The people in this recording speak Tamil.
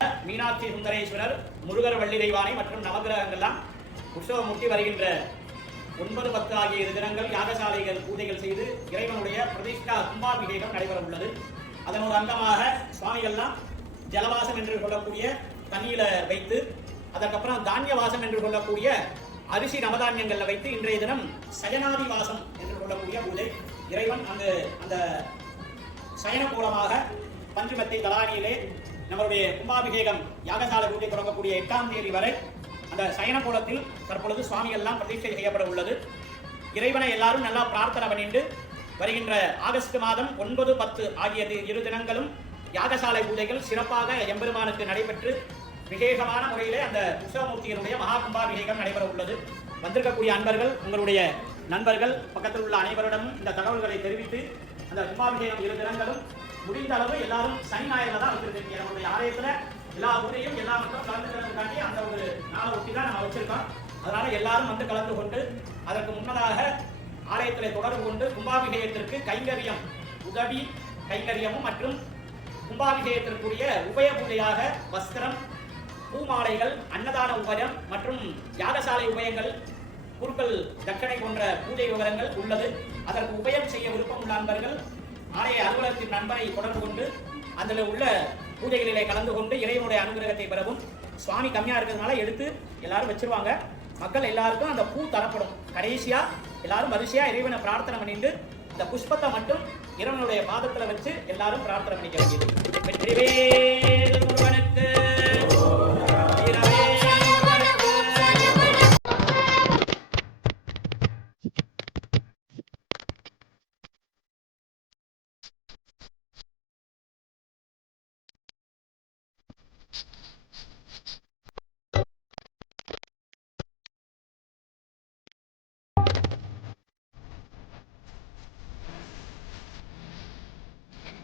மீனாட்சி சுந்தரேஸ்வரர், முருகர், வள்ளி தெய்வானை மற்றும் நவகிரகங்கள்லாம் உற்சவமூர்த்தி வருகின்ற 9, 10 ஆகிய 2 தினங்கள் யாகசாலைகள் பூஜைகள் செய்து இறைவனுடைய பிரதிஷ்டா கும்பாபிஷேகம் நடைபெற உள்ளது. அதன் ஒரு அங்கமாக சுவாமிகள்லாம் ஜலவாசம் என்று சொல்லக்கூடிய தண்ணியில வைத்து, அதற்கப்புறம் தானியவாசம் என்று சொல்லக்கூடிய அரிசி நவதானியங்கள்ல வைத்து இன்றைய தினம் சயனாதி வாசம் என்று சொல்லக்கூடிய பூஜை. இறைவன் அந்த சயன கோலமாக பஞ்சுமத்தை தலானியிலே நம்மளுடைய கும்பாபிஷேகம் யாகசாலை பூஜை தொடங்கக்கூடிய 8ஆம் தேதி வரை அந்த சயன கோலத்தில் தற்பொழுது சுவாமிகள்லாம் பிரதிஷ்டை செய்யப்பட உள்ளது. இறைவனை எல்லாரும் நல்லா பிரார்த்தனை பண்ணிட்டு வருகின்ற ஆகஸ்ட் மாதம் 9, 10 ஆகிய 2 தினங்களும் யாகசாலை பூஜைகள் சிறப்பாக எம்பெருமானுக்கு நடைபெற்று விசேஷமான முறையிலே அந்த உற்சவமூர்த்தியினுடைய மகா கும்பாபிஷேகம் நடைபெற உள்ளது. வந்திருக்கக்கூடிய அன்பர்கள், உங்களுடைய நண்பர்கள், பக்கத்தில் உள்ள அனைவரிடமும் இந்த தகவல்களை தெரிவித்து அந்த கும்பாபிஷேகம் 2 தினங்களும் முடிந்த அளவு எல்லாரும் சனி ஞாயிறுல தான் வச்சிருக்கீங்க. நம்மளுடைய ஆலயத்துல எல்லா ஊரையும் எல்லா மக்களும் கலந்துக்கிறதுக்காண்டி அந்த ஒரு நாளை ஒட்டி தான் நம்ம வச்சிருக்கோம். அதனால எல்லாரும் வந்து கலந்து கொண்டு அதற்கு முன்னதாக ஆலயத்தில் தொடர்பு கொண்டு கும்பாபிஷேகத்திற்கு கைங்கரியம், உதவி கைங்கரியமும் மற்றும் கும்பாபிஷேகத்திற்குரிய உபய பூஜையாக வஸ்திரம், பூமாலைகள், அன்னதான உபயம் மற்றும் யாகசாலை உபயங்கள், குருக்கள் தட்சணை போன்ற பூஜை விவரங்கள் உள்ளது. அதற்கு உபயம் செய்ய விருப்பம் உள்ள நண்பர்கள் ஆலய அலுவலகத்தின் நண்பரை தொடர்பு கொண்டு அதில் உள்ள பூஜைகளிலே கலந்து கொண்டு இறைவனுடைய அனுகிரகத்தை பெறவும். சுவாமி கம்மியா இருக்கிறதுனால எடுத்து எல்லாரும் வச்சிருவாங்க. மக்கள் எல்லாருக்கும் அந்த பூ தரப்படும். கடைசியா எல்லாரும் வரிசையா இறைவனை பிரார்த்தனை பண்ணிட்டு அந்த புஷ்பத்தை மட்டும் இறைவனுடைய பாதத்துல வச்சு எல்லாரும் பிரார்த்தனை பண்ணிக்க வேண்டியது. வெற்றிவேல் முருகனே.